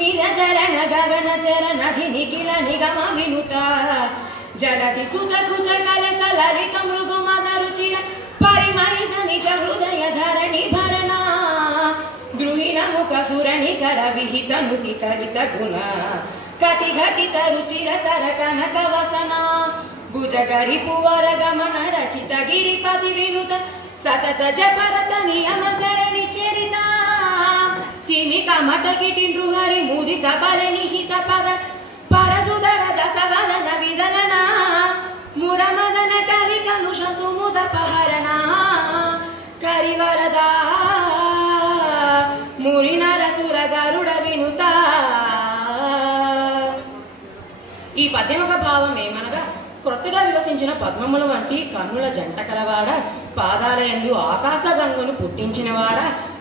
నిజ చరణ గగన చరణ నిఖిల నిగమ వినుత జలధి సుత కుచ కలస లలిత మృగు మదరుచిర పరిమళిత నిజ హృదయ ధరణి భరణ గృహిణ ముఖ సురణి కర విహిత నుతి తరిత గుణ కటి ఘటిత రుచిర తర కనక వసన భుజగరి పువర గమన రచిత గిరిపతి వినుత సతత జపరత నియమ సరణి చరిత తిమి కమట కిటి నృహరి ముదిత బల నిహిత పద పరసుదర దసవదన విదలన మురమదన కలి కలుష సుముద పహరణ కరివరదా మురినర సుర గరుడ వినుత. ఈ పద్యం ఒక భావం ఏమనగా క్రొత్తగా వికసించిన పద్మముల వంటి కన్నుల జంట కలవాడ, పాదాలయందు ఆకాశ గంగను పుట్టించినవాడ,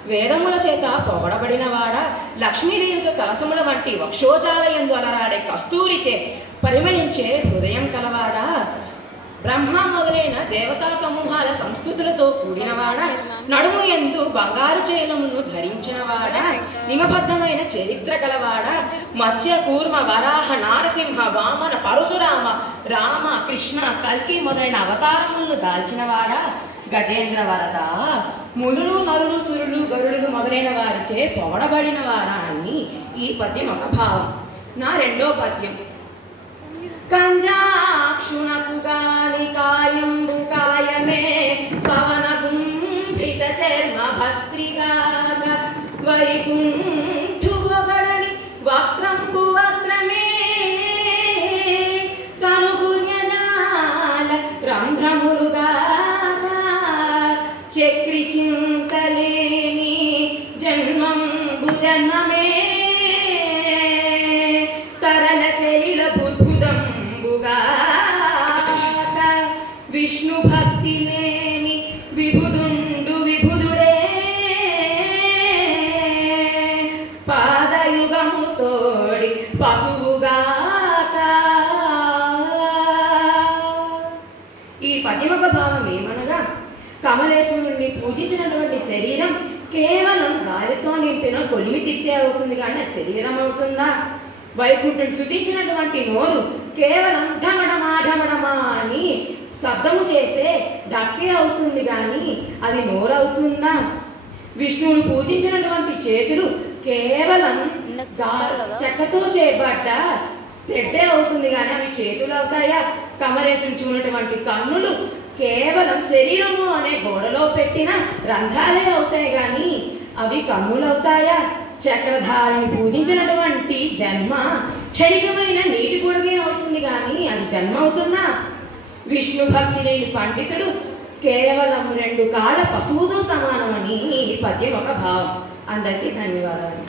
వేదముల చేత పొగడబడినవాడ, లక్ష్మీదేవికి కలసముల వంటి వక్షోజాలయందు అలరాడే కస్తూరిచే పరిమళించే హృదయం కలవాడ, బ్రహ్మ మొదలైన దేవతా సమూహాల సంస్థుతులతో కూడినవాడ, నడుము ఎందు బంగారు చేలమును ధరించినవాడ, నిమబద్ధమైన చరిత్ర కలవాడ, మత్స్య కూర్మ వరాహ నారసింహ వామన పరశురామ రామ కృష్ణ కల్కి మొదలైన అవతారములను దాల్చినవాడ, గజేంద్ర వరద మునులు నరులు సురులు గరుడులు మొదలైన వారిచే పొగడబడినవాడ అని ఈ పద్యం ఒక భావం. నా రెండో పద్యం కంజాక్షునకు గాని కాయంబు కాయమే పవన గుంభిత చర్మ భస్త్రిగాగ వైకుంఠు పొగడని వక్రంబు వక్రమే కనుగుణ్యజాల రంధ్రములుగా చక్రి చింతలేని జన్మంబు జన్మమే తరల శైల బుద్భుదంబుగా విష్ణు భక్తి లేని విభుదుండు విభుదుడే పాదయుగము తోడి పశువుగాక. ఈ పద్యమొక భావం ఏమనగా కమలేశ్వరుణ్ణి పూజించినటువంటి శరీరం కేవలం గాలితో నింపిన కొలిమి తిత్తే అవుతుంది కానీ అది శరీరం అవుతుందా? వైకుంఠుని స్తుతించినటువంటి నోరు కేవలం ఢమడమా ఢమడమా అని శబ్దము చేసే డక్కే అవుతుంది కానీ అది నోరు అవుతుందా? విష్ణువుడు పూజించినటువంటి చేతులు కేవలం చెక్కతో చేపడ్డ తెడ్డే అవుతుంది కానీ అవి చేతులు అవుతాయా? కమలేశుని చూడటువంటి కన్నులు కేవలం శరీరము అనే గోడలో పెట్టిన రంధ్రాలే అవుతాయి కానీ అవి కన్నులు అవుతాయా? చక్రధారిని పూజించినటువంటి జన్మ క్షణికమైన నీటి పొడుగే అవుతుంది కానీ అది జన్మ అవుతుందా? విష్ణు భక్తి లేని పండితుడు కేవలం 2 కాళ్ళ పశువుతో సమానమని ఈ పద్యం ఒక భావం. అందరికీ ధన్యవాదాలు.